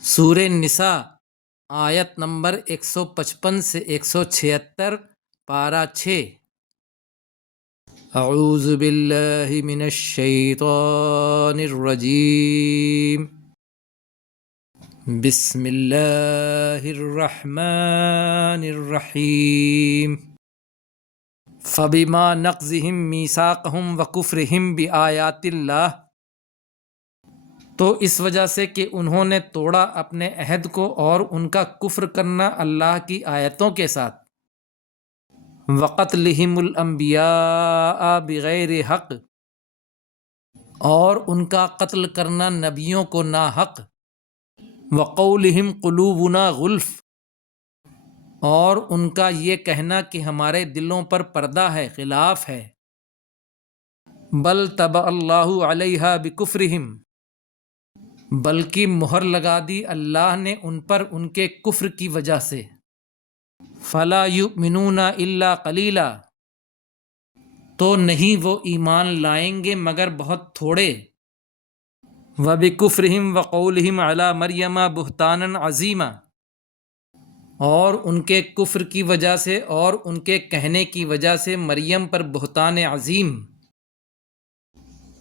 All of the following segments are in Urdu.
سورہ نساء آیت نمبر 155 سے 176 پارہ 6۔ اعوذ باللہ من الشیطان الرجیم، بسم اللہ الرحمن الرحیم۔ فبما نقضہم میثاقہم وکفرہم بآیات اللہ، تو اس وجہ سے کہ انہوں نے توڑا اپنے عہد کو اور ان کا کفر کرنا اللہ کی آیتوں کے ساتھ، وقتلہم الانبیاء بغیر حق، اور ان کا قتل کرنا نبیوں کو ناحق، وقولہم قلوبنا غلف، اور ان کا یہ کہنا کہ ہمارے دلوں پر پردہ ہے، غلاف ہے، بل طبع اللہ علیہا بکفرہم، بلکہ مہر لگا دی اللہ نے ان پر ان کے کفر کی وجہ سے، فلا یؤمنون الا قلیلا، تو نہیں وہ ایمان لائیں گے مگر بہت تھوڑے، وبکفرہم وقولہم علی مریم بہتانا عظیما، اور ان کے کفر کی وجہ سے اور ان کے کہنے کی وجہ سے مریم پر بہتان عظیم،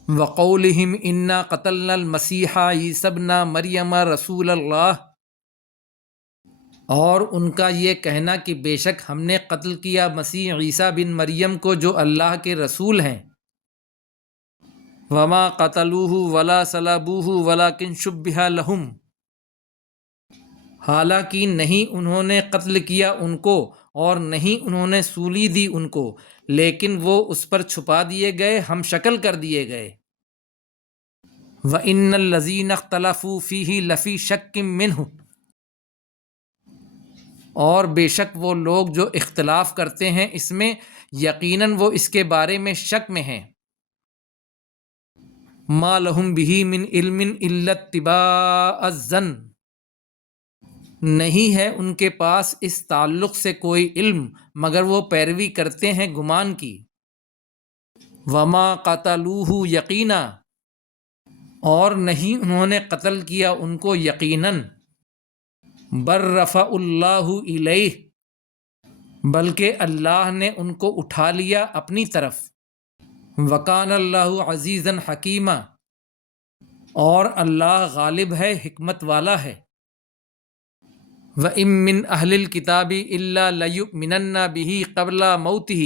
وقولہم انا قتلنا المسیح عیسی ابن مریم رسول اللہ، اور ان کا یہ کہنا کہ بے شک ہم نے قتل کیا مسیح عیسیٰ بن مریم کو جو اللہ کے رسول ہیں، وما قتلوہ ولا صلبوہ ولکن شبہ لہم، حالانکہ نہیں انہوں نے قتل کیا ان کو اور نہیں انہوں نے سولی دی ان کو، لیکن وہ اس پر چھپا دیے گئے، ہم شکل کر دیے گئے، وَإِنَّ الَّذِينَ اخْتَلَفُوا فِيهِ لَفِي شَكٍّ مِّنْهُ، اور بے شک وہ لوگ جو اختلاف کرتے ہیں اس میں، یقیناً وہ اس کے بارے میں شک میں ہیں، مَا لَهُم بِهِ مِنْ عِلْمٍ إِلَّا اتِّبَاعَ الظَّنِّ، نہیں ہے ان کے پاس اس تعلق سے کوئی علم مگر وہ پیروی کرتے ہیں گمان کی، وَمَا قَتَلُوهُ یقینا، اور نہیں انہوں نے قتل کیا ان کو یقیناً، بل رفع اللہ الیہ، بلکہ اللہ نے ان کو اٹھا لیا اپنی طرف، وکان اللہ عزیزا حکیما، اور اللہ غالب ہے، حکمت والا ہے، وَإِن مِّنْ أَهْلِ الْكِتَابِ إِلَّا لَيُؤْمِنَنَّ بِهِ قَبْلَ مَوْتِهِ،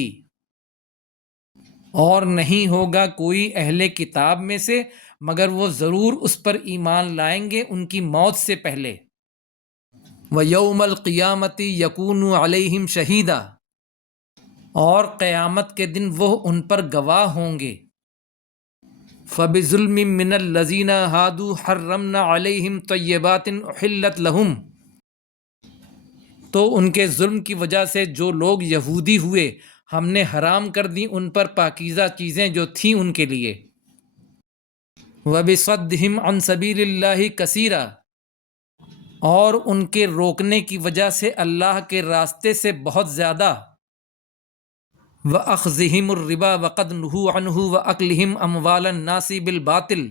اور نہیں ہوگا کوئی اہل کتاب میں سے مگر وہ ضرور اس پر ایمان لائیں گے ان کی موت سے پہلے، وَيَوْمَ الْقِيَامَةِ يَكُونُ عَلَيْهِمْ شَهِيدًا، اور قیامت کے دن وہ ان پر گواہ ہوں گے، فَبِظُلْمٍ مِّنَ الَّذِينَ هَادُوا حَرَّمْنَا عَلَيْهِمْ طَيِّبَاتٍ أُحِلَّتْ لَهُمْ، تو ان کے ظلم کی وجہ سے جو لوگ یہودی ہوئے ہم نے حرام کر دی ان پر پاکیزہ چیزیں جو تھیں ان کے لیے، وَبِصَدِّهِمْ عَنْ سَبِيلِ اللَّهِ كَثِيرًا، اور ان کے روکنے کی وجہ سے اللہ کے راستے سے بہت زیادہ، وَأَخْذِهِمُ الرِّبَا وَقَدْ نُهُوا عَنْهُ وَأَكْلِهِمْ أَمْوَالَ النَّاسِ بِالْبَاطِلِ،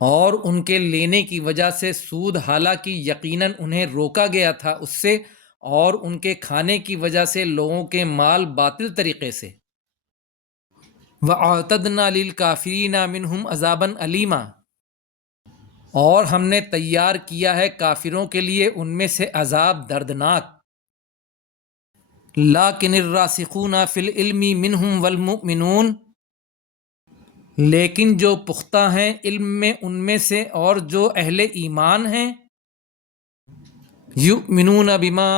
اور ان کے لینے کی وجہ سے سود، حالانکہ یقیناً انہیں روکا گیا تھا اس سے، اور ان کے کھانے کی وجہ سے لوگوں کے مال باطل طریقے سے، وَأَعْتَدْنَا لِلْكَافِرِينَ مِنْهُمْ عَذَابًا أَلِيمًا، اور ہم نے تیار کیا ہے کافروں کے لیے ان میں سے عذاب دردناک، لَٰكِنِ الرَّاسِخُونَ فِي الْعِلْمِ مِنْهُمْ وَالْمُؤْمِنُونَ، لیکن جو پختہ ہیں علم میں ان میں سے اور جو اہل ایمان ہیں، یؤمنون بما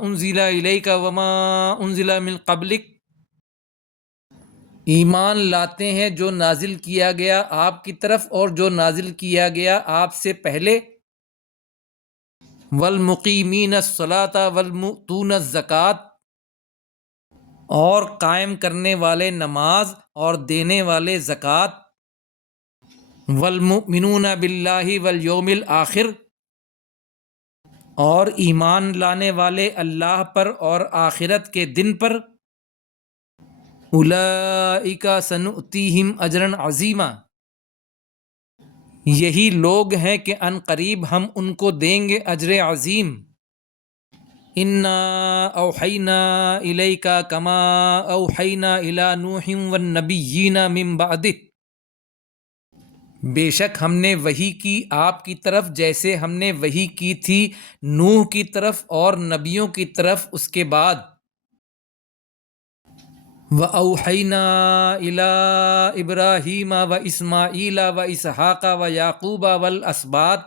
انزل الیک وما انزل من قبلک، ایمان لاتے ہیں جو نازل کیا گیا آپ کی طرف اور جو نازل کیا گیا آپ سے پہلے، والمقیمین الصلاۃ والمؤتون الزکوٰۃ، اور قائم کرنے والے نماز اور دینے والے زکوٰۃ، والمؤمنون باللہ والیوم الآخر، اور ایمان لانے والے اللہ پر اور آخرت کے دن پر، اولئک سنؤتیہم اجرا عظیما، یہی لوگ ہیں کہ ان قریب ہم ان کو دیں گے اجر عظیم۔ انا اوحینا الیک کما اوحینا الی نوح والنبیین من بعدہ، بے شک ہم نے وحی کی آپ کی طرف جیسے ہم نے وحی کی تھی نوح کی طرف اور نبیوں کی طرف اس کے بعد۔ وَأَوْحَيْنَا إِلَىٰ إِبْرَاهِيمَ وَإِسْمَاعِيلَ وَإِسْحَاقَ وَيَعْقُوبَ وَالْأَسْبَاطِ،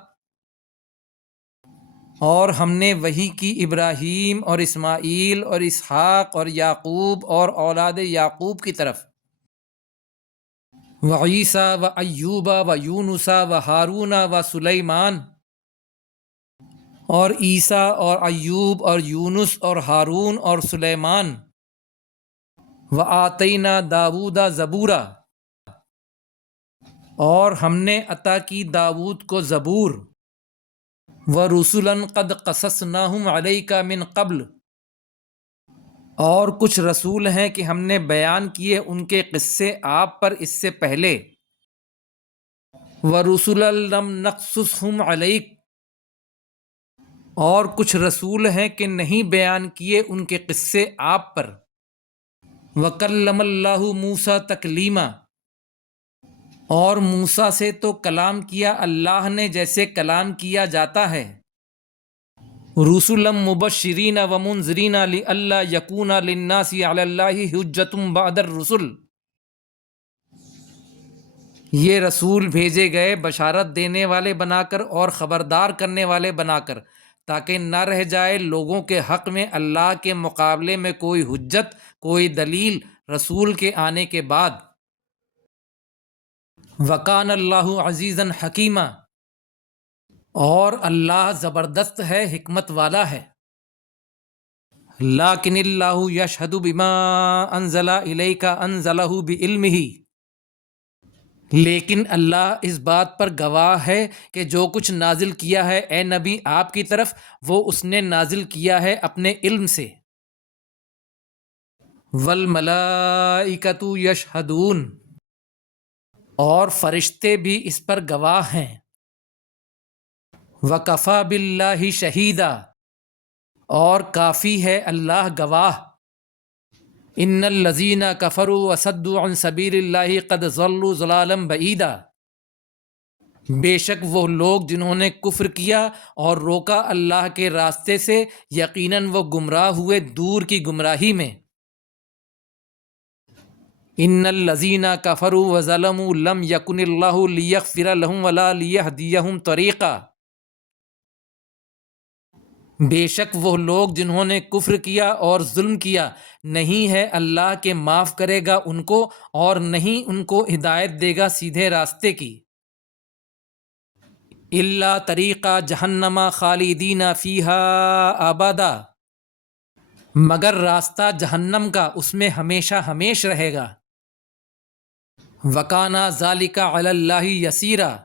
اور ہم نے وحی کی ابراہیم اور اسماعیل اور اسحاق اور یعقوب اور اولاد یعقوب کی طرف۔ وعیسیٰ وایوب ویونس وہارون وسلیمان، اور عیسیٰ اور ایوب اور یونس اور ہارون اور سلیمان۔ وآتینا داود زبورا، اور ہم نے عطا کی داود کو زبور۔ وَرُسُلًا قَدْ قَصَصْنَاهُمْ عَلَيْكَ مِن قَبْلُ، اور کچھ رسول ہیں کہ ہم نے بیان کیے ان کے قصے آپ پر اس سے پہلے۔ وَرُسُلًا لَّمْ نَقْصُصْهُمْ عَلَيْكَ، اور کچھ رسول ہیں کہ نہیں بیان کیے ان کے قصے آپ پر۔ وَكَلَّمَ اللَّهُ مُوسَىٰ تَكْلِيمًا، اور موسیٰ سے تو کلام کیا اللہ نے جیسے کلام کیا جاتا ہے۔ رُسُلًا مُبَشِّرِينَ وَمُنذِرِينَ لِئَلَّا يَكُونَ لِلنَّاسِ عَلَى اللَّهِ حُجَّةٌ بَعْدَ الرُّسُلِ، یہ رسول بھیجے گئے بشارت دینے والے بنا کر اور خبردار کرنے والے بنا کر، تاکہ نہ رہ جائے لوگوں کے حق میں اللہ کے مقابلے میں کوئی حجت، کوئی دلیل رسول کے آنے کے بعد۔ وَكَانَ اللَّهُ عَزِيزًا حَكِيمًا، اور اللہ زبردست ہے، حکمت والا ہے۔ لَٰكِنِ اللَّهُ يَشْهَدُ بِمَا أَنزَلَ إِلَيْكَ أَنزَلَهُ بِعِلْمِهِ، لیکن اللہ اس بات پر گواہ ہے کہ جو کچھ نازل کیا ہے اے نبی آپ کی طرف، وہ اس نے نازل کیا ہے اپنے علم سے۔ وَالْمَلَائِكَةُ يَشْهَدُونَ، اور فرشتے بھی اس پر گواہ ہیں۔ وَكَفَىٰ بِاللَّهِ شَهِيدًا، اور کافی ہے اللہ گواہ۔ إِنَّ الَّذِينَ كَفَرُوا وَصَدُّوا عَن سَبِيلِ اللَّهِ قَدْ ضَلُّوا ضَلَالًا بَعِيدًا، بے شک وہ لوگ جنہوں نے کفر کیا اور روکا اللہ کے راستے سے، یقیناً وہ گمراہ ہوئے دور کی گمراہی میں۔ ان الذین کفروا وظلموا لم یکن اللہ لیغفر لهم ولا لیہدیہم طریقا، بے شک وہ لوگ جنہوں نے کفر کیا اور ظلم کیا، نہیں ہے اللہ کہ معاف کرے گا ان کو اور نہیں ان کو ہدایت دے گا سیدھے راستے کی۔ الا طریقہ جہنم خالدین فیہا ابدا، مگر راستہ جہنم کا، اس میں ہمیشہ ہمیش رہے گا۔ وَكَانَ ذَلِكَ عَلَى اللَّهِ يَسِيرًا،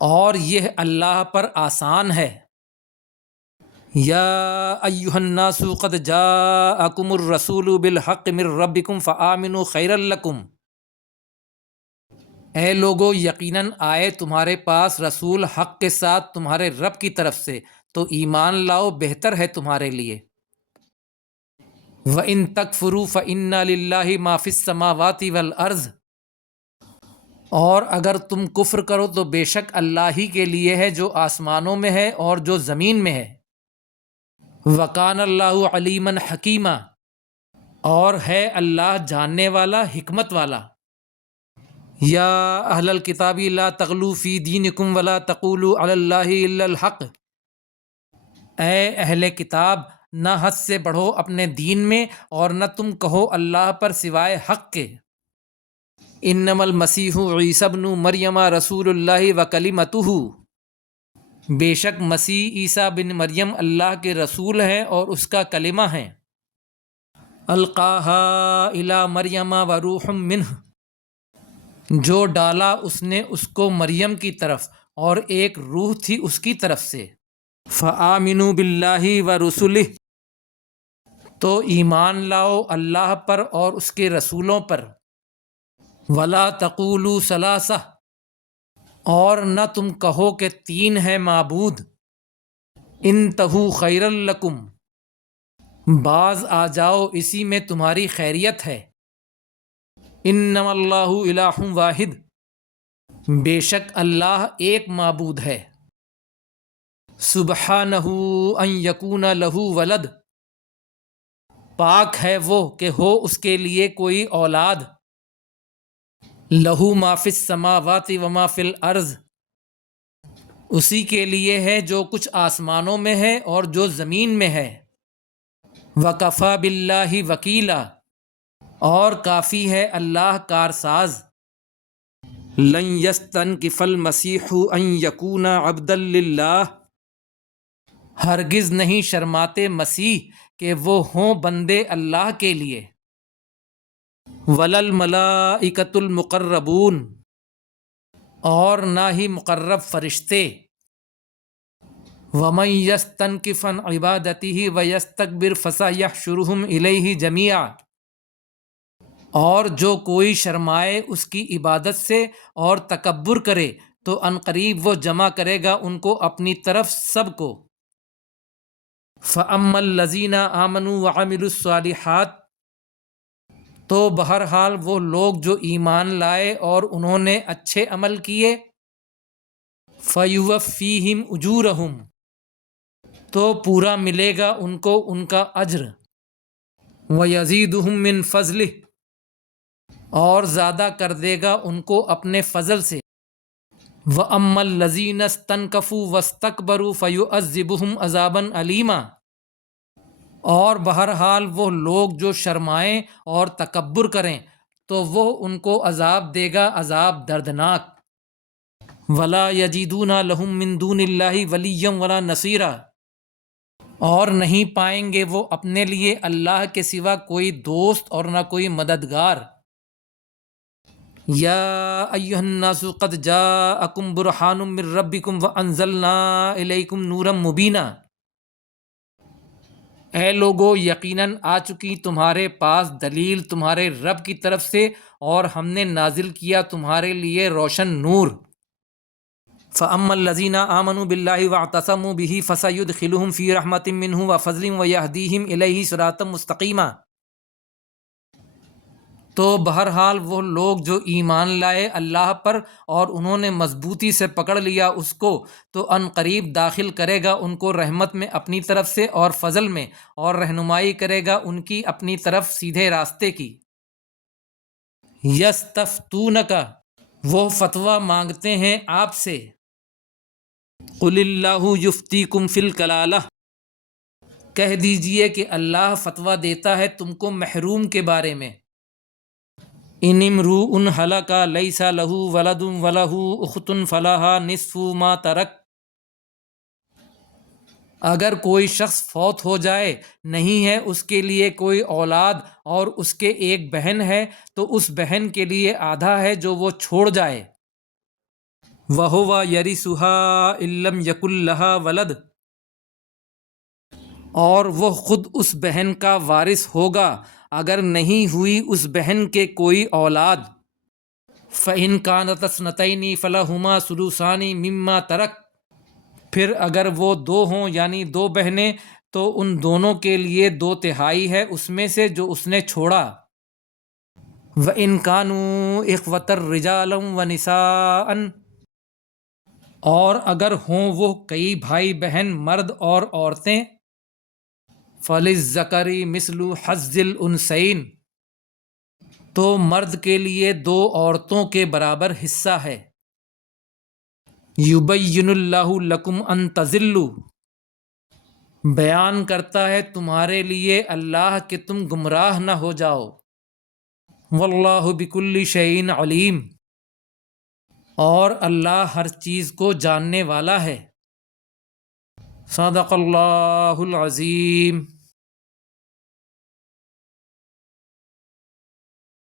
اور یہ اللہ پر آسان ہے۔ یا ایھا الناس قد جاءکم الرسول بالحق من ربکم فآمنوا خیرا لکم، اے لوگو یقیناً آئے تمہارے پاس رسول حق کے ساتھ تمہارے رب کی طرف سے، تو ایمان لاؤ بہتر ہے تمہارے لیے۔ وَإِن تَكْفُرُوا فَإِنَّ لِلَّهِ مَا فِي السَّمَاوَاتِ وَالْأَرْضِ، اور اگر تم کفر کرو تو بے شک اللہ ہی کے لیے ہے جو آسمانوں میں ہے اور جو زمین میں ہے۔ وَكَانَ اللَّهُ عَلِيمًا حَكِيمًا، اور ہے اللہ جاننے والا، حکمت والا۔ یا اہل الکتاب لا تغلوا فی دینکم ولا تقولوا علی اللہ الا الحق، اے اہل کتاب نہ حد سے بڑھو اپنے دین میں اور نہ تم کہو اللہ پر سوائے حق کے۔ انما المسیح عیسی ابن مریم رسول اللہ وکلمتہ، بے شک مسیح عیسیٰ بن مریم اللہ کے رسول ہیں اور اس کا کلمہ ہیں۔ القاہا الی مریم وروح منہ، جو ڈالا اس نے اس کو مریم کی طرف اور ایک روح تھی اس کی طرف سے۔ فآمنوا باللہ ورسلہ، تو ایمان لاؤ اللہ پر اور اس کے رسولوں پر۔ ولا تقولوا ثلاثہ، اور نہ تم کہو کہ 3 ہے معبود، انتہو خیر لکم، باز آ جاؤ اسی میں تمہاری خیریت ہے، انما اللہ الہ واحد، بے شک اللہ ایک معبود ہے، سبحانہ ان یکون لہ ولد، پاک ہے وہ کہ ہو اس کے لیے کوئی اولاد، لہو ما فی السماوات و ما فی الارض، اسی کے لیے ہے جو کچھ آسمانوں میں ہے اور جو زمین میں ہے، وکفی باللہ وکیلا، اور کافی ہے اللہ کارساز، لن یستنکف المسیح ان یکون عبدا للہ، ہرگز نہیں شرماتے مسیح کہ وہ ہوں بندے اللہ کے لیے، ولا الملائکۃ المقربون، اور نہ ہی مقرب فرشتے، ومن یستنکف عن عبادتہ ویستکبر فسیحشرہم الیہ جمیعا، اور جو کوئی شرمائے اس کی عبادت سے اور تکبر کرے تو عنقریب وہ جمع کرے گا ان کو اپنی طرف سب کو، فَأَمَّا الَّذِينَ آمَنُوا وَعَمِلُوا الصَّالِحَاتِ، تو بہرحال وہ لوگ جو ایمان لائے اور انہوں نے اچھے عمل کیے، فَيُوَفِّيهِمْ أُجُورَهُمْ، تو پورا ملے گا ان کو ان کا اجر، وَيَزِيدُهُمْ مِنْ فَضْلِهِ، اور زیادہ کر دے گا ان کو اپنے فضل سے، وَأَمَّا الَّذِينَ اسْتَنْكَفُوا وَاسْتَكْبَرُوا فَيُعَذِّبُهُمْ عَذَابًا أَلِيمًا، اور بہرحال وہ لوگ جو شرمائیں اور تکبر کریں تو وہ ان کو عذاب دے گا عذاب دردناک، وَلَا يَجِدُونَ لَهُم مِّن دُونِ اللَّهِ وَلِيًّا وَلَا نَصِيرًا، اور نہیں پائیں گے وہ اپنے لیے اللہ کے سوا کوئی دوست اور نہ کوئی مددگار، یا ایھا الناس قد جاءکم برہان من ربکم وانزلنا الیکم نورا مبینا، اے لوگو یقیناً آ چکی تمہارے پاس دلیل تمہارے رب کی طرف سے اور ہم نے نازل کیا تمہارے لیے روشن نور، فَأَمَّا الَّذِينَ آمَنُوا بِاللَّهِ وَاعْتَصَمُوا بِهِ فَسَيُدْخِلُهُمْ فِي رَحْمَةٍ مِّنْهُ وَفَضْلٍ وَيَهْدِيهِمْ إِلَيْهِ صِرَاطًا مُّسْتَقِيمًا، تو بہرحال وہ لوگ جو ایمان لائے اللہ پر اور انہوں نے مضبوطی سے پکڑ لیا اس کو، تو ان قریب داخل کرے گا ان کو رحمت میں اپنی طرف سے اور فضل میں، اور رہنمائی کرے گا ان کی اپنی طرف سیدھے راستے کی، یستفتونک، وہ فتویٰ مانگتے ہیں آپ سے، قل اللہ یفتیکم فی الکلالہ، کہہ دیجئے کہ اللہ فتویٰ دیتا ہے تم کو محروم کے بارے میں، ان امرؤ ہلک لیس لہ ولد ولہ اخت فلہا نصف ما ترک، اگر کوئی شخص فوت ہو جائے نہیں ہے اس کے لیے کوئی اولاد اور اس کے ایک بہن ہے تو اس بہن کے لیے آدھا ہے جو وہ چھوڑ جائے، وَهُوَ يَرِثُهَا إِن لَّمْ يَكُن لَّهَا وَلَدٌ، اور وہ خود اس بہن کا وارث ہوگا اگر نہیں ہوئی اس بہن کے کوئی اولاد، فَإِن كَانَتْ اثْنَتَيْنِ فَلَهُمَا ثُلُثَانِ مِمَّا تَرَكَ، پھر اگر وہ 2 ہوں یعنی 2 بہنیں تو ان دونوں کے لیے 2/3 ہے اس میں سے جو اس نے چھوڑا، وَإِن كَانُوا إِخْوَةً رِجَالًا وَنِسَاءً، اور اگر ہوں وہ کئی بھائی بہن مرد اور عورتیں، فَلِلذَّكَرِ مِثْلُ حَظِّ الْأُنثَيَيْنِ، تو مرد کے لیے 2 عورتوں کے برابر حصہ ہے، یبین اللہ لکم ان تضلوا، بیان کرتا ہے تمہارے لیے اللہ کہ تم گمراہ نہ ہو جاؤ، واللہ بکل شیء علیم، اور اللہ ہر چیز کو جاننے والا ہے، صدق اللہ العظیم۔